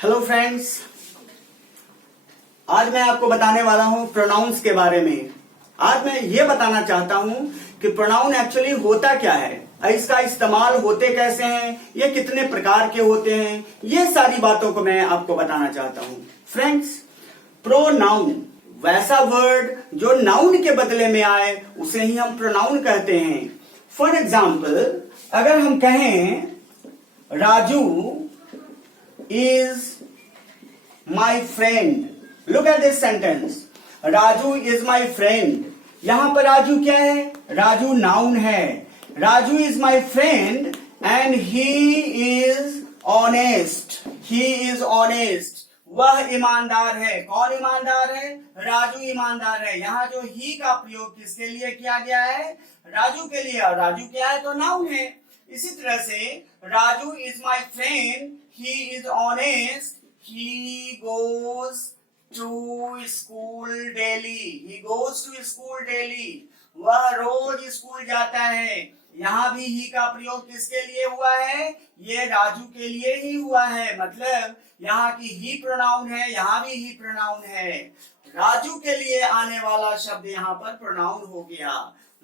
Hello friends, आज मैं आपको बताने वाला हूं प्रोनाउंस के बारे में। आज मैं ये बताना चाहता हूं कि प्रोनाउन एक्चुअली होता क्या है, इसका इस्तेमाल होते कैसे हैं, ये कितने प्रकार के होते हैं, ये सारी बातों को मैं आपको बताना चाहता हूं। फ्रेंड्स, प्रोनाउन वैसा वर्ड जो नाउन के बदले में आए उसे ही हम प्रोनाउन कहते हैं। फॉर एग्जाम्पल, अगर हम कहें Raju is my friend, look at this sentence, Raju is my friend। यहां पर राजू क्या है? राजू नाउन है। Raju is my friend and he is honest, he is honest, वह ईमानदार है। कौन ईमानदार है? राजू ईमानदार है। यहाँ जो ही का प्रयोग किसके लिए किया गया है? राजू के लिए। और राजू क्या है? तो नाउन है। इसी तरह से Raju is my friend, he is honest, he goes to school daily, he goes to school daily, वह रोज स्कूल जाता है। यहाँ भी ही का प्रयोग किसके लिए हुआ है? ये राजू के लिए ही हुआ है। मतलब यहाँ की ही प्रोनाउन है, यहाँ भी ही प्रोनाउन है। राजू के लिए आने वाला शब्द यहाँ पर प्रोनाउन हो गया।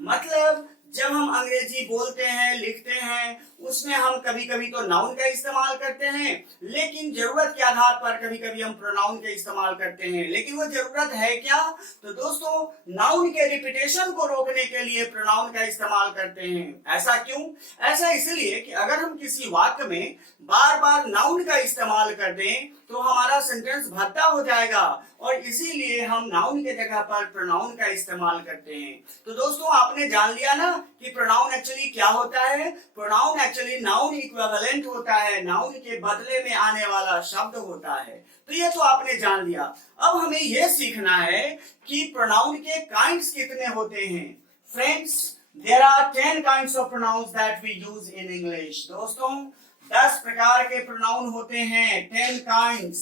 मतलब जब हम अंग्रेजी बोलते हैं, लिखते हैं, उसमें हम कभी कभी तो नाउन का इस्तेमाल करते हैं, लेकिन जरूरत के आधार पर कभी कभी हम प्रोनाउन का इस्तेमाल करते हैं। लेकिन वो जरूरत है क्या? तो दोस्तों, नाउन के रिपीटेशन को रोकने के लिए प्रोनाउन का इस्तेमाल करते हैं। ऐसा क्यों? ऐसा इसलिए कि अगर हम किसी वाक्य में बार बार नाउन का इस्तेमाल कर दें तो हमारा सेंटेंस भद्दा हो जाएगा, और इसीलिए हम नाउन के जगह पर प्रोनाउन का इस्तेमाल करते हैं। तो दोस्तों, आपने जान लिया ना कि प्रोनाउन एक्चुअली क्या होता है। प्रोनाउन एक्चुअली नाउन इक्विवेलेंट होता है, नाउन के बदले में आने वाला शब्द होता है। तो ये तो आपने जान लिया। अब हमें यह सीखना है कि प्रोनाउन के काइंड्स कितने होते हैं। Friends, there are 10 kinds of pronouns that we use in English. दोस्तों, 10 प्रकार के प्रोनाउन होते हैं। 10 काइंड्स,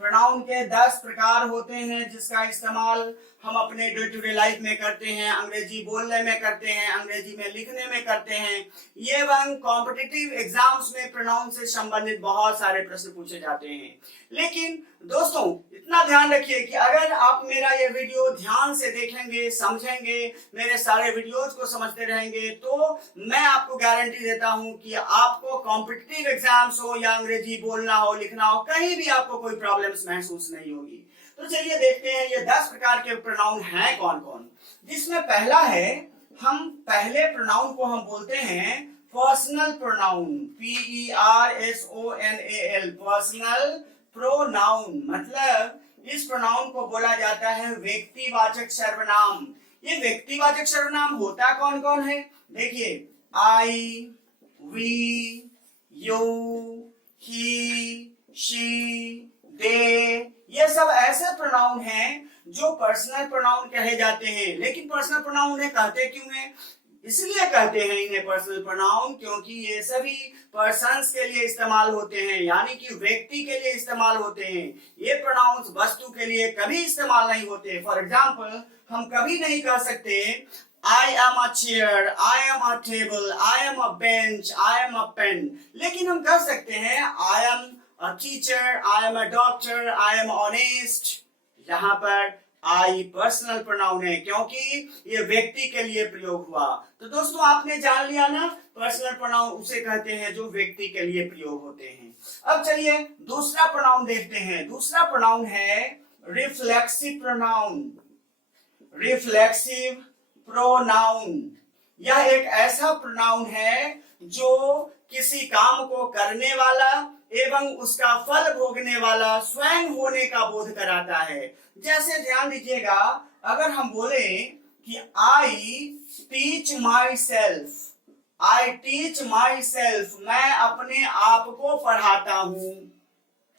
प्रोनाउन के 10 प्रकार होते हैं जिसका इस्तेमाल हम अपने डे टू डे लाइफ में करते हैं, अंग्रेजी बोलने में करते हैं, अंग्रेजी में लिखने में करते हैं। ये एवं कॉम्पिटिटिव एग्जाम्स में प्रोनाउन से संबंधित बहुत सारे प्रश्न पूछे जाते हैं। लेकिन दोस्तों, इतना ध्यान रखिए कि अगर आप मेरा ये वीडियो ध्यान से देखेंगे, समझेंगे, मेरे सारे वीडियोज को समझते रहेंगे, तो मैं आपको गारंटी देता हूं कि आपको कॉम्पिटिटिव एग्जाम्स हो या अंग्रेजी बोलना हो, लिखना हो, कहीं भी आपको कोई प्रॉब्लम्स महसूस नहीं होगी। तो चलिए देखते हैं ये 10 प्रकार के प्रोनाउन हैं कौन कौन। जिसमें पहला है, हम पहले प्रोनाउन को हम बोलते हैं personal pronoun, PERSONAL, personal pronoun. मतलब इस प्रोनाउन को बोला जाता है व्यक्तिवाचक सर्वनाम। ये व्यक्तिवाचक सर्वनाम होता कौन कौन है? देखिए, आई, वी, यू, ही, शी, दे, ये सब ऐसे प्रोनाउन हैं जो पर्सनल प्रोनाउन कहे जाते हैं। लेकिन पर्सनल प्रोनाउन उन्हें कहते क्यों हैं? इसलिए कहते हैं इन्हें पर्सनल प्रोनाउन क्योंकि ये सभी पर्सन्स के लिए इस्तेमाल होते हैं, यानी कि व्यक्ति के लिए इस्तेमाल होते हैं। ये प्रोनाउंस वस्तु के लिए कभी इस्तेमाल नहीं होते। फॉर एग्जाम्पल, हम कभी नहीं कह सकते I am a chair, I am a table, I am a bench, I am a pen। लेकिन हम कह सकते हैं I am a teacher, I am a doctor, I am honest। यहाँ पर I पर्सनल प्रोनाउन है क्योंकि ये व्यक्ति के लिए प्रयोग हुआ। तो दोस्तों, आपने जान लिया ना, पर्सनल प्रोनाउन उसे कहते हैं जो व्यक्ति के लिए प्रयोग होते हैं। अब चलिए दूसरा प्रोनाउन देखते हैं। दूसरा प्रोनाउन है रिफ्लेक्सिव प्रोनाउन। रिफ्लेक्सिव प्रोनाउन, यह एक ऐसा प्रोनाउन है जो किसी काम को करने वाला एवं उसका फल भोगने वाला स्वयं होने का बोध कराता है। जैसे ध्यान दीजिएगा, अगर हम बोले कि I teach my self, I teach my self, मैं अपने आप को पढ़ाता हूं।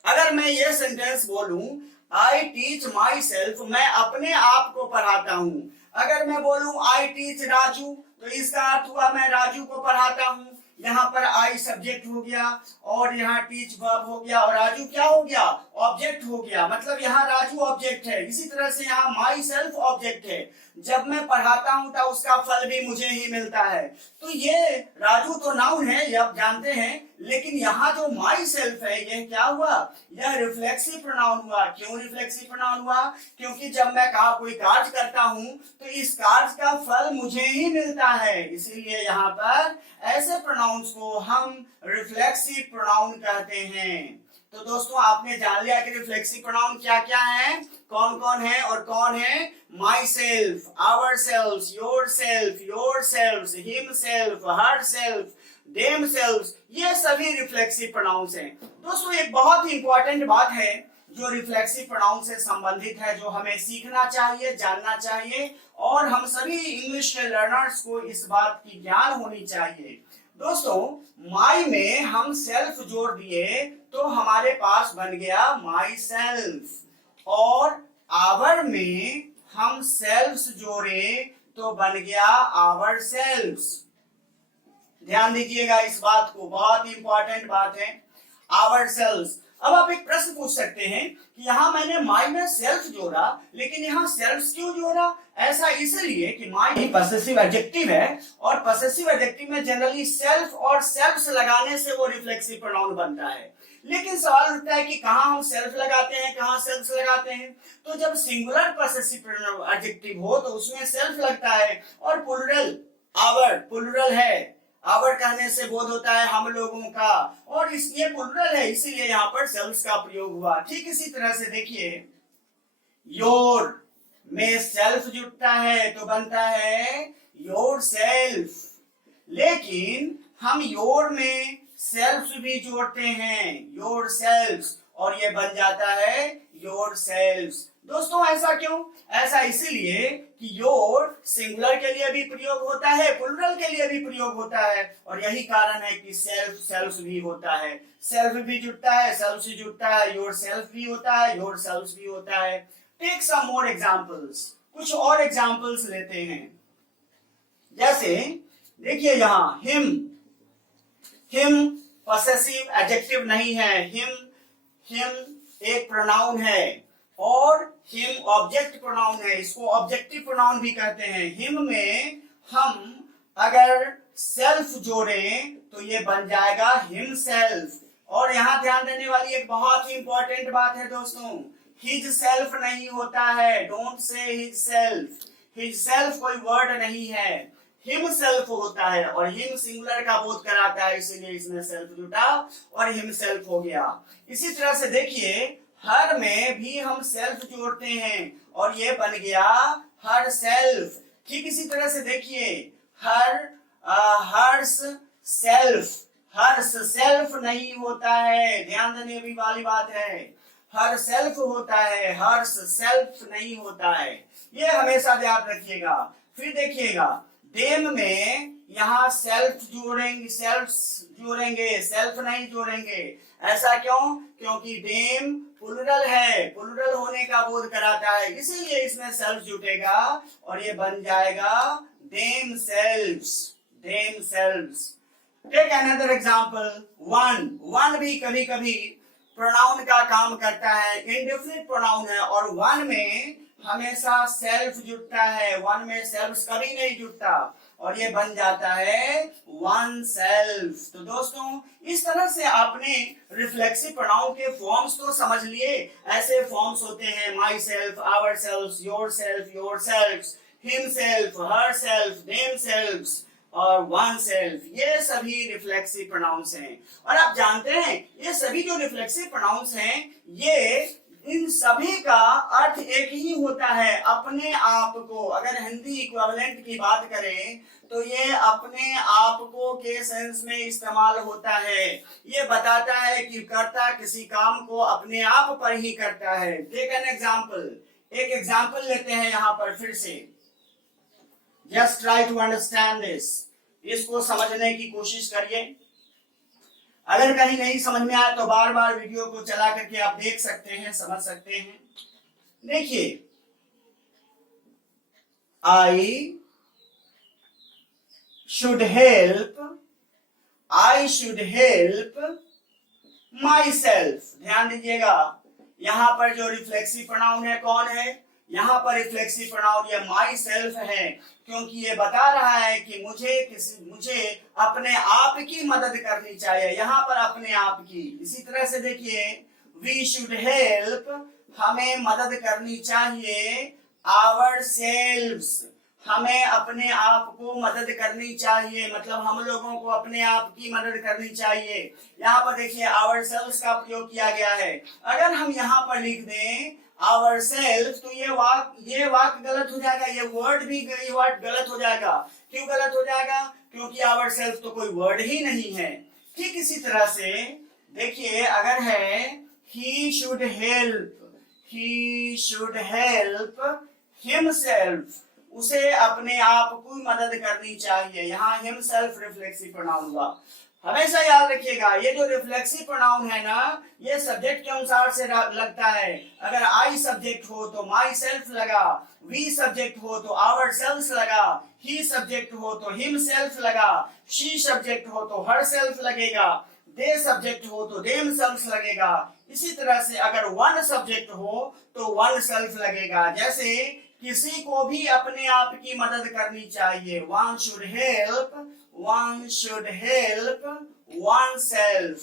अगर मैं ये सेंटेंस बोलूं आई टीच माई सेल्फ, मैं अपने आप को पढ़ाता हूं। अगर मैं बोलूं आई टीच राजू, तो इसका अर्थ हुआ मैं राजू को पढ़ाता हूं। यहाँ पर आई सब्जेक्ट हो गया और यहाँ टीच वर्ब हो गया और राजू क्या हो गया? ऑब्जेक्ट हो गया। मतलब यहाँ राजू ऑब्जेक्ट है। इसी तरह से यहाँ माई सेल्फ ऑब्जेक्ट है। जब मैं पढ़ाता हूँ तो उसका फल भी मुझे ही मिलता है। तो ये राजू तो नाउन है, ये आप जानते हैं, लेकिन यहाँ जो माई सेल्फ है यह क्या हुआ, यह रिफ्लेक्सिव प्रोनाउन हुआ। क्यों रिफ्लेक्सिव प्रोनाउन हुआ, क्योंकि जब मैं कोई कार्य करता हूं तो इस कार्य का फल मुझे ही मिलता है, इसीलिए यहाँ पर ऐसे प्रोनाउंस को हम रिफ्लेक्सिव प्रोनाउन कहते हैं। तो दोस्तों आपने जान लिया कि रिफ्लेक्सिव प्रोनाउन क्या क्या है, कौन कौन है और कौन है। Myself, ourself, yourself, yourself, himself, herself, themself, ये सभी रिफ्लेक्सिव प्रोनाउंस हैं। दोस्तों एक बहुत ही इंपॉर्टेंट बात है जो रिफ्लेक्सिव प्रोनाउन से संबंधित है, जो हमें सीखना चाहिए, जानना चाहिए, और हम सभी इंग्लिश के लर्नर्स को इस बात की ज्ञान होनी चाहिए। दोस्तों माई में हम सेल्फ जोड़ दिए तो हमारे पास बन गया माई सेल्फ, और आवर में हम सेल्फ्स जोड़े तो बन गया आवर सेल्फ्स। ध्यान दीजिएगा इस बात को, बहुत ही इंपॉर्टेंट बात है, आवर सेल्फ्स। अब आप एक प्रश्न पूछ सकते हैं कि यहाँ मैंने माई में सेल्फ जोड़ा लेकिन यहाँ सेल्फ्स क्यों जोड़ा। ऐसा इसलिए कि माई पॉसेसिव एडजेक्टिव है और पॉसेसिव एडजेक्टिव में जनरली सेल्फ और सेल्फ्स लगाने से वो रिफ्लेक्सिव प्रोनाउन बनता है। लेकिन सवाल उठता है कि कहाँ हम सेल्फ लगाते हैं, कहाँ सेल्फ्स लगाते हैं। तो जब सिंगुलर पॉसेसिव एडजेक्टिव हो तो उसमें सेल्फ लगता है, और प्लुरल आवर, प्लुरल है, आवर कहने से बोध होता है हम लोगों का, और ये प्लुरल है इसीलिए यहाँ पर सेल्फ्स का प्रयोग हुआ। ठीक इसी तरह से देखिए योर में सेल्फ जुड़ता है तो बनता है योर सेल्फ, लेकिन हम योर में सेल्फ भी जोड़ते हैं, योर सेल्फ्स, और ये बन जाता है योर सेल्फ्स। दोस्तों ऐसा क्यों, ऐसा इसीलिए कि योर सिंगुलर के लिए भी प्रयोग होता है, प्लुरल के लिए भी प्रयोग होता है, और यही कारण है कि सेल्फ सेल्फ्स भी होता है, सेल्फ भी जुड़ता है, सेल्फ भी जुड़ता है, योर सेल्फ भी होता है, योर सेल्फ्स भी होता है। टेक सम मोर एग्जांपल्स, कुछ और एग्जांपल्स लेते हैं। जैसे देखिए यहाँ हिम, हिम पॉसेसिव एडजेक्टिव नहीं है, हिम एक प्रोनाउन है, और हिम ऑब्जेक्ट प्रोनाउन है, इसको ऑब्जेक्टिव प्रोनाउन भी कहते हैं। हिम में हम अगर सेल्फ जोड़ें तो ये बन जाएगा हिम सेल्फ। और यहाँ ध्यान देने वाली एक बहुत ही इंपॉर्टेंट बात है दोस्तों, हिज सेल्फ नहीं होता है, don't say his self, his self कोई वर्ड नहीं है, हिम सेल्फ होता है, और हिम सिंगुलर का बोध कराता है इसीलिए इसमें सेल्फ जुटा और हिम सेल्फ हो गया। इसी तरह से देखिए हर में भी हम सेल्फ जोड़ते हैं और ये बन गया हर सेल्फ। ठीक इसी तरह से देखिए हर्ष सेल्फ, हर्ष सेल्फ नहीं होता है, ध्यान देने वाली बात है, हर सेल्फ होता है, हर्ष सेल्फ नहीं होता है, ये हमेशा याद रखिएगा। फिर देखिएगा देम में यहाँ सेल्फ जोड़ेंगे, सेल्फ नहीं जोड़ेंगे। ऐसा क्यों, क्योंकि देम प्लुरल है, प्लुरल होने का बोध कराता है, इसीलिए इसमें सेल्फ जुटेगा और ये बन जाएगा themselves, themselves. Take another example, one, one भी कभी कभी प्रोनाउन का काम करता है, इंडेफिनिट प्रोनाउन है, और वन में हमेशा सेल्फ जुटता है, वन में सेल्फ कभी नहीं जुटता, और ये बन जाता है वन सेल्फ। तो दोस्तों इस तरह से आपने रिफ्लेक्सिव प्रोनाउन के फॉर्म्स तो समझ लिए। ऐसे फॉर्म्स होते हैं myself, ourself, yourself, himself, herself, themselves और वन सेल्फ, ये सभी रिफ्लेक्सिव प्रोनाउंस हैं। और आप जानते हैं ये सभी जो रिफ्लेक्सिव प्रोनाउंस हैं, ये इन सभी का अर्थ एक ही होता है, अपने आप को। अगर हिंदी इक्विवेलेंट की बात करें तो ये अपने आप को के सेंस में इस्तेमाल होता है। ये बताता है कि कर्ता किसी काम को अपने आप पर ही करता है। टेक एन एग्जाम्पल, एक एग्जाम्पल लेते हैं यहाँ पर फिर से। Just try to understand this, इसको समझने की कोशिश करिए। अगर कहीं नहीं समझ में आया तो बार बार वीडियो को चला करके आप देख सकते हैं, समझ सकते हैं। देखिए I should help my self. ध्यान दीजिएगा यहाँ पर जो रिफ्लेक्सिव प्रोनाउन है कौन है, यहाँ पर रिफ्लेक्सिव प्रोनाउन ये माई सेल्फ है, क्योंकि ये बता रहा है कि मुझे अपने आप की मदद करनी चाहिए, यहाँ पर अपने आप की। इसी तरह से देखिए, वी शुड हेल्प, हमें मदद करनी चाहिए, आवर सेल्व्स, हमें अपने आप को मदद करनी चाहिए, मतलब हम लोगों को अपने आप की मदद करनी चाहिए। यहाँ पर देखिए आवर सेल्व्स का प्रयोग किया गया है। अगर हम यहाँ पर लिख दें आवर सेल्फ, तो ये वाक्य गलत हो जाएगा, ये वर्ड गलत हो जाएगा। क्यों गलत हो जाएगा? क्योंकि आवर सेल्फ तो कोई वर्ड ही नहीं है। ठीक इसी तरह से देखिए, अगर है ही शुड हेल्प हिमसेल्फ, उसे अपने आप को मदद करनी चाहिए। यहाँ हिमसेल्फ रिफ्लेक्सिव प्रोनाउन हुआ। हमेशा याद रखिएगा, ये जो रिफ्लेक्सिव प्रोनाउन है ना, ये सब्जेक्ट के अनुसार से लगता है। अगर आई सब्जेक्ट हो तो माई सेल्फ लगा, वी सब्जेक्ट हो तो आवर सेल्फ लगा, ही सब्जेक्ट हो तो हिम सेल्फ लगा, शी सब्जेक्ट हो तो हर सेल्फ लगेगा, दे सब्जेक्ट हो तो देम सेल्फ लगेगा। इसी तरह से अगर वन सब्जेक्ट हो तो वन सेल्फ लगेगा। जैसे किसी को भी अपने आप की मदद करनी चाहिए, one should help one self.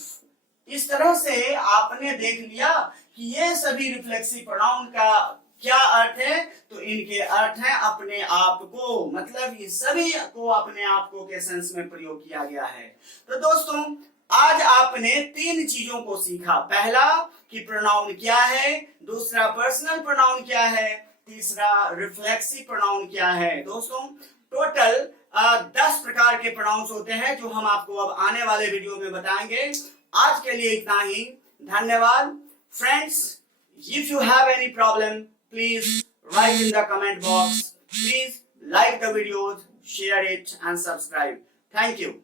इस तरह से आपने देख लिया कि ये सभी रिफ्लेक्सिव प्रोनाउन का क्या अर्थ है। तो इनके अर्थ है अपने आप को, मतलब ये सभी को अपने आप को के सेंस में प्रयोग किया गया है। तो दोस्तों, आज आपने 3 चीजों को सीखा। पहला कि प्रोनाउन क्या है, दूसरा पर्सनल प्रोनाउन क्या है, तीसरा रिफ्लेक्सिव प्रोनाउन क्या है। दोस्तों, टोटल 10 प्रकार के प्रोनाउंस होते हैं, जो हम आपको अब आने वाले वीडियो में बताएंगे। आज के लिए इतना ही, धन्यवाद। Friends, if you have any problem, please write in the comment box. Please like the videos, share it and subscribe. Thank you.